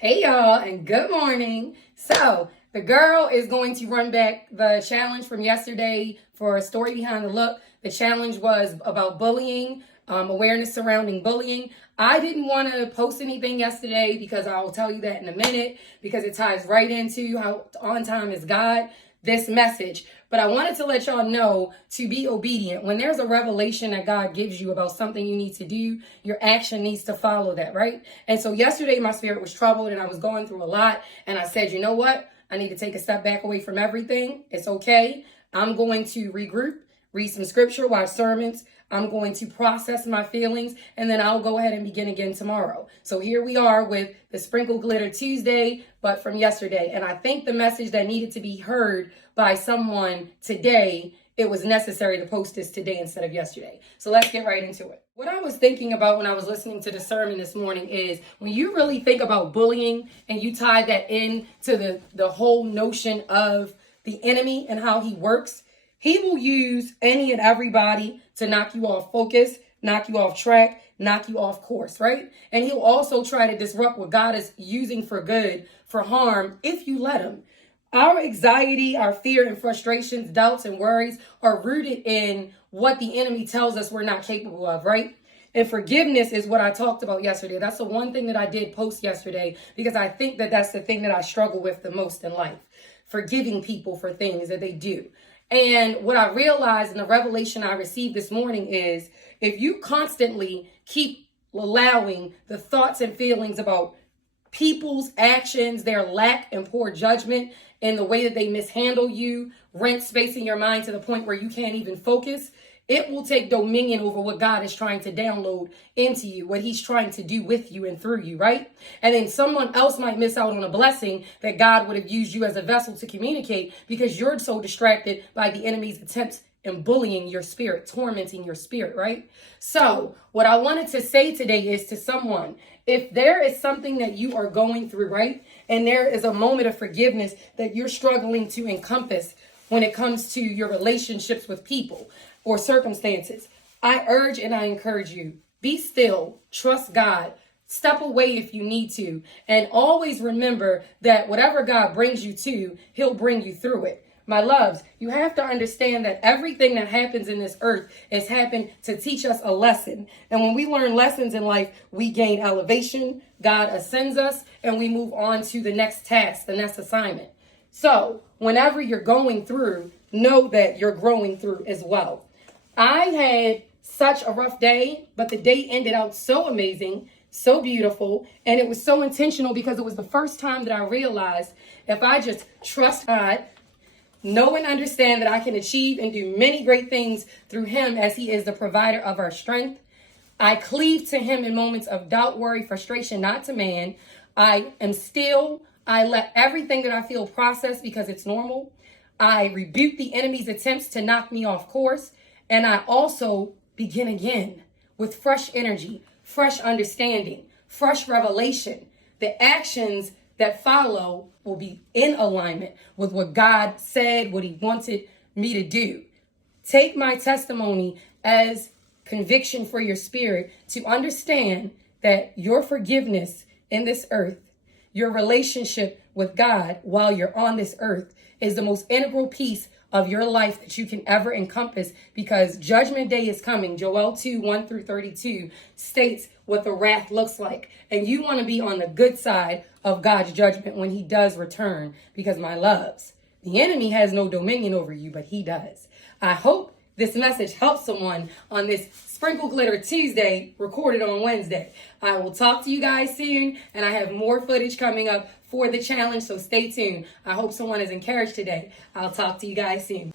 Hey y'all, and good morning. So the girl is going to run back the challenge from yesterday for a story behind the look. The challenge was about bullying, awareness surrounding bullying. I didn't want to post anything yesterday because I'll tell you that in a minute, because it ties right into how on time is God, this message. But I wanted to let y'all know to be obedient. When there's a revelation that God gives you about something you need to do, your action needs to follow that, right? And so yesterday my spirit was troubled and I was going through a lot. And I said, you know what? I need to take a step back away from everything. It's okay. I'm going to regroup, read some scripture, watch sermons. I'm going to process my feelings, and then I'll go ahead and begin again tomorrow. So here we are with the Sprinkle Glitter Tuesday, but from yesterday. And I think the message that needed to be heard by someone today, it was necessary to post this today instead of yesterday. So let's get right into it. What I was thinking about when I was listening to the sermon this morning is when you really think about bullying and you tie that in to the whole notion of the enemy and how he works, he will use any and everybody to knock you off focus, knock you off track, knock you off course, right? And he'll also try to disrupt what God is using for good, for harm, if you let him. Our anxiety, our fear and frustrations, doubts and worries are rooted in what the enemy tells us we're not capable of, right? And forgiveness is what I talked about yesterday. That's the one thing that I did post yesterday because I think that that's the thing that I struggle with the most in life. Forgiving people for things that they do. And what I realized in the revelation I received this morning is if you constantly keep allowing the thoughts and feelings about people's actions, their lack and poor judgment, and the way that they mishandle you, rent space in your mind to the point where you can't even focus, it will take dominion over what God is trying to download into you, what he's trying to do with you and through you, right? And then someone else might miss out on a blessing that God would have used you as a vessel to communicate because you're so distracted by the enemy's attempts in bullying your spirit, tormenting your spirit, right? So what I wanted to say today is to someone, if there is something that you are going through, right? And there is a moment of forgiveness that you're struggling to encompass when it comes to your relationships with people or circumstances, I urge and I encourage you, be still, trust God, step away if you need to, and always remember that whatever God brings you to, he'll bring you through it. My loves, you have to understand that everything that happens in this earth has happened to teach us a lesson. And when we learn lessons in life, we gain elevation, God ascends us, and we move on to the next task, the next assignment. So whenever you're going through, know that you're growing through as well. I had such a rough day, but the day ended out so amazing, so beautiful, and it was so intentional because it was the first time that I realized if I just trust God, know and understand that I can achieve and do many great things through him as he is the provider of our strength. I cleave to him in moments of doubt, worry, frustration, not to man. I am still. I let everything that I feel process because it's normal. I rebuke the enemy's attempts to knock me off course. And I also begin again with fresh energy, fresh understanding, fresh revelation. The actions that follow will be in alignment with what God said, what he wanted me to do. Take my testimony as conviction for your spirit to understand that your forgiveness in this earth, your relationship with God while you're on this earth is the most integral piece of your life that you can ever encompass because judgment day is coming. Joel 2:1-32 states what the wrath looks like. And you want to be on the good side of God's judgment when he does return because my loves, the enemy has no dominion over you, but he does. I hope this message helps someone on this Sprinkle Glitter Tuesday recorded on Wednesday. I will talk to you guys soon, and I have more footage coming up for the challenge, so stay tuned. I hope someone is encouraged today. I'll talk to you guys soon.